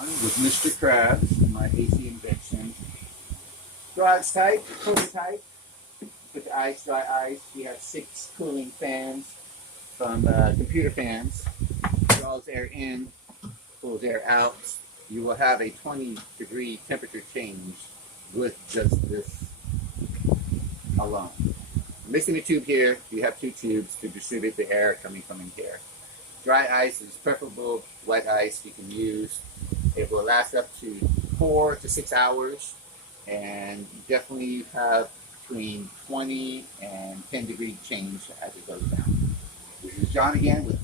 With Mr. Krabs, my AC invention. Dry ice type, cooling type. Put the ice, dry ice. We have 6 cooling fans from computer fans. Draws air in, pulls air out. You will have a 20-degree temperature change with just this alone. Mixing the tube here, you have 2 tubes to distribute the air coming from in here. Dry ice is preferable. Wet ice you can use. It will last up to 4 to 6 hours, and you definitely have between 20 and 10 degree change as it goes down. This is John again with